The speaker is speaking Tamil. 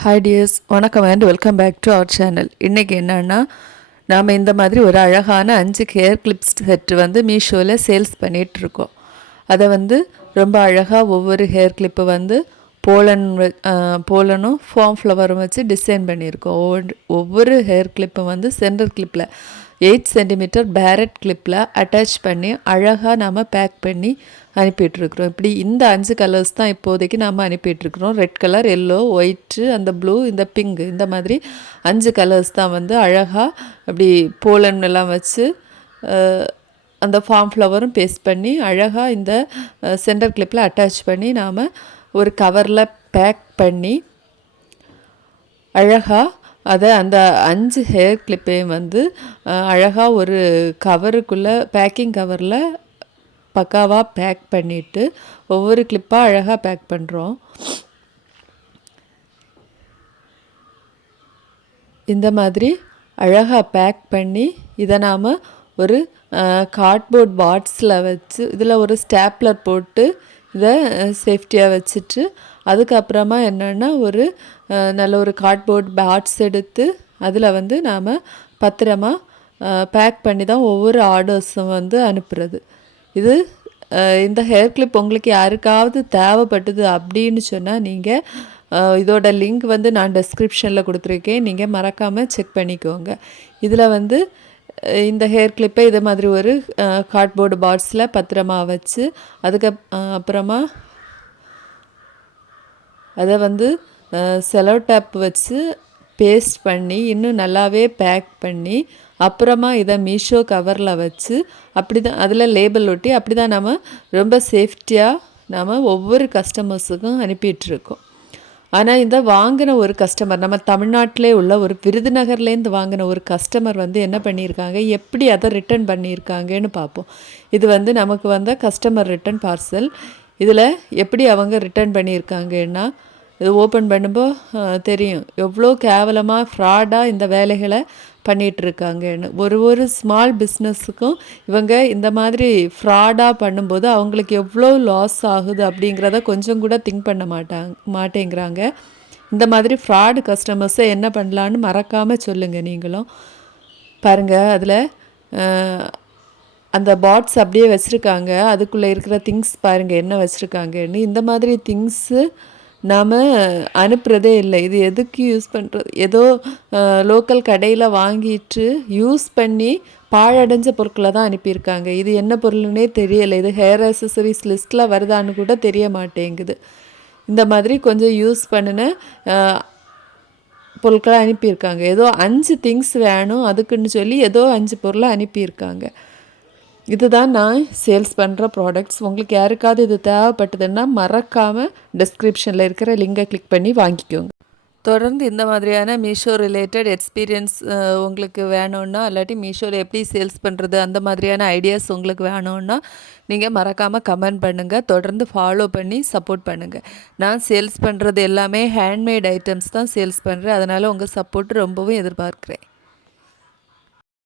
ஹாய் டியர்ஸ், வணக்கம் and welcome back to our channel. இன்றைக்கி என்னென்னா, நாம் இந்த மாதிரி ஒரு அழகான 5 ஹேர் கிளிப்ஸ் செட்டு வந்து மீஷோவில் சேல்ஸ் பண்ணிகிட்ருக்கோம். அதை வந்து ரொம்ப அழகாக ஒவ்வொரு ஹேர் கிளிப்பு வந்து போலனும் ஃபார்ம் ஃப்ளவரும் வச்சு டிசைன் பண்ணியிருக்கோம். ஒவ்வொரு ஹேர் கிளிப்பும் வந்து சென்டர் கிளிப்பில் 8 சென்டிமீட்டர் பேரட் கிளிப்பில் அட்டாச் பண்ணி அழகாக நாம் பேக் பண்ணி அனுப்பிட்டுருக்குறோம். இப்படி இந்த 5 கலர்ஸ் தான் இப்போதைக்கு நாம் அனுப்பிட்டுருக்குறோம். ரெட் கலர், எல்லோ, ஒயிட்டு, அந்த ப்ளூ, இந்த பிங்க், இந்த மாதிரி 5 கலர்ஸ் தான் வந்து அழகாக அப்படி போலன் எல்லாம் வச்சு அந்த ஃபார்ம் ஃப்ளவரும் பேஸ்ட் பண்ணி அழகாக இந்த சென்டர் கிளிப்பில் அட்டாச் பண்ணி நாம் ஒரு கவரில் பேக் பண்ணி அழகாக அதை அந்த 5 ஹேர் கிளிப்பையும் வந்து அழகாக ஒரு கவருக்குள்ளே பேக்கிங் கவரில் பக்காவாக பேக் பண்ணிவிட்டு ஒவ்வொரு கிளிப்பாக அழகாக பேக் பண்ணுறோம். இந்த மாதிரி அழகாக பேக் பண்ணி இதை நாம் ஒரு கார்ட்போர்ட் பாக்ஸில் வச்சு இதில் ஒரு ஸ்டாப்லர் போட்டு இதை சேஃப்டியாக வச்சுட்டு அதுக்கப்புறமா என்னென்னா ஒரு நல்ல ஒரு கார்ட்போர்ட் பாக்ஸ் எடுத்து அதில் வந்து நாம் பத்திரமா பேக் பண்ணி தான் ஒவ்வொரு ஆர்டர்ஸும் வந்து அனுப்புகிறது. இது இந்த ஹேர் கிளிப் உங்களுக்கு யாருக்காவது தேவைப்பட்டது அப்படின்னு சொன்னால் நீங்கள் இதோட லிங்க் வந்து நான் டெஸ்கிரிப்ஷனில் கொடுத்துருக்கேன், நீங்கள் மறக்காமல் செக் பண்ணிக்கோங்க. இதில் வந்து இந்த ஹேர் கிளிப்பை இது மாதிரி ஒரு கார்ட்போர்டு பாக்ஸில் பத்திரமா வச்சு அப்புறமா அதை வந்து செலோ டேப் வச்சு பேஸ்ட் பண்ணி இன்னும் நல்லாவே பேக் பண்ணி அப்புறமா இதை மீஷோ கவரில் வச்சு அப்படி தான் அதில் லேபிள் ஒட்டி அப்படி தான் நம்ம ரொம்ப சேஃப்டியாக நாம் ஒவ்வொரு கஸ்டமர்ஸுக்கும் அனுப்பிட்டுருக்கோம். ஆனால் இந்த வாங்கின ஒரு கஸ்டமர் நம்ம தமிழ்நாட்டிலே உள்ள ஒரு விருதுநகர்லேருந்து வாங்கின ஒரு கஸ்டமர் வந்து என்ன பண்ணியிருக்காங்க, எப்படி அதை ரிட்டர்ன் பண்ணியிருக்காங்கன்னு பார்ப்போம். இது வந்து நமக்கு வந்த கஸ்டமர் ரிட்டர்ன் பார்சல். இதில் எப்படி அவங்க ரிட்டர்ன் பண்ணியிருக்காங்கன்னா, இது ஓப்பன் பண்ணும்போது தெரியும் எவ்வளோ கேவலமாக ஃப்ராடாக இந்த வேலைகளை பண்ணிகிட்ருக்காங்கன்னு. ஒரு ஸ்மால் பிஸ்னஸுக்கும் இவங்க இந்த மாதிரி ஃப்ராடாக பண்ணும்போது அவங்களுக்கு எவ்வளோ லாஸ் ஆகுது அப்படிங்கிறத கொஞ்சம் கூட திங்க் பண்ண மாட்டேங்கிறாங்க. இந்த மாதிரி ஃப்ராடு கஸ்டமர்ஸை என்ன பண்ணலான்னு மறக்காமல் சொல்லுங்கள். நீங்களும் பாருங்கள், அதில் அந்த பாட்ஸ் அப்படியே வச்சுருக்காங்க, அதுக்குள்ளே இருக்கிற திங்ஸ் பாருங்கள் என்ன வச்சுருக்காங்கன்னு. இந்த மாதிரி திங்ஸு நாம் அனுப்புகிறதே இல்லை. இது எதுக்கு யூஸ் பண்ணுறது, ஏதோ லோக்கல் கடையில் வாங்கிட்டு யூஸ் பண்ணி பாழடைஞ்ச பொருட்களை தான் அனுப்பியிருக்காங்க. இது என்ன பொருள்னே தெரியலை. இது ஹேர் அக்சசரிஸ் லிஸ்ட்டில் வருதான்னு கூட தெரிய மாட்டேங்குது. இந்த மாதிரி கொஞ்சம் யூஸ் பண்ணின பொருட்களை அனுப்பியிருக்காங்க. ஏதோ 5 திங்ஸ் வேணும் அதுக்குன்னு சொல்லி ஏதோ 5 பொருளை அனுப்பியிருக்காங்க. இதுதான் நான் சேல்ஸ் பண்ணுற ப்ராடக்ட்ஸ். உங்களுக்கு யாருக்காவது இது தேவைப்பட்டதுன்னா மறக்காமல் டிஸ்கிரிப்ஷனில் இருக்கிற லிங்கை கிளிக் பண்ணி வாங்கிக்கோங்க. தொடர்ந்து இந்த மாதிரியான மீஷோ ரிலேட்டட் எக்ஸ்பீரியன்ஸ் உங்களுக்கு வேணும்னா, இல்லாட்டி மீஷோவில் எப்படி சேல்ஸ் பண்ணுறது அந்த மாதிரியான ஐடியாஸ் உங்களுக்கு வேணும்னா நீங்கள் மறக்காமல் கமெண்ட் பண்ணுங்கள். தொடர்ந்து ஃபாலோ பண்ணி சப்போர்ட் பண்ணுங்கள். நான் சேல்ஸ் பண்ணுறது எல்லாமே ஹேண்ட்மேட் ஐட்டம்ஸ் தான் சேல்ஸ் பண்ணுறேன். அதனால் உங்கள் சப்போர்ட் ரொம்பவும் எதிர்பார்க்குறேன்.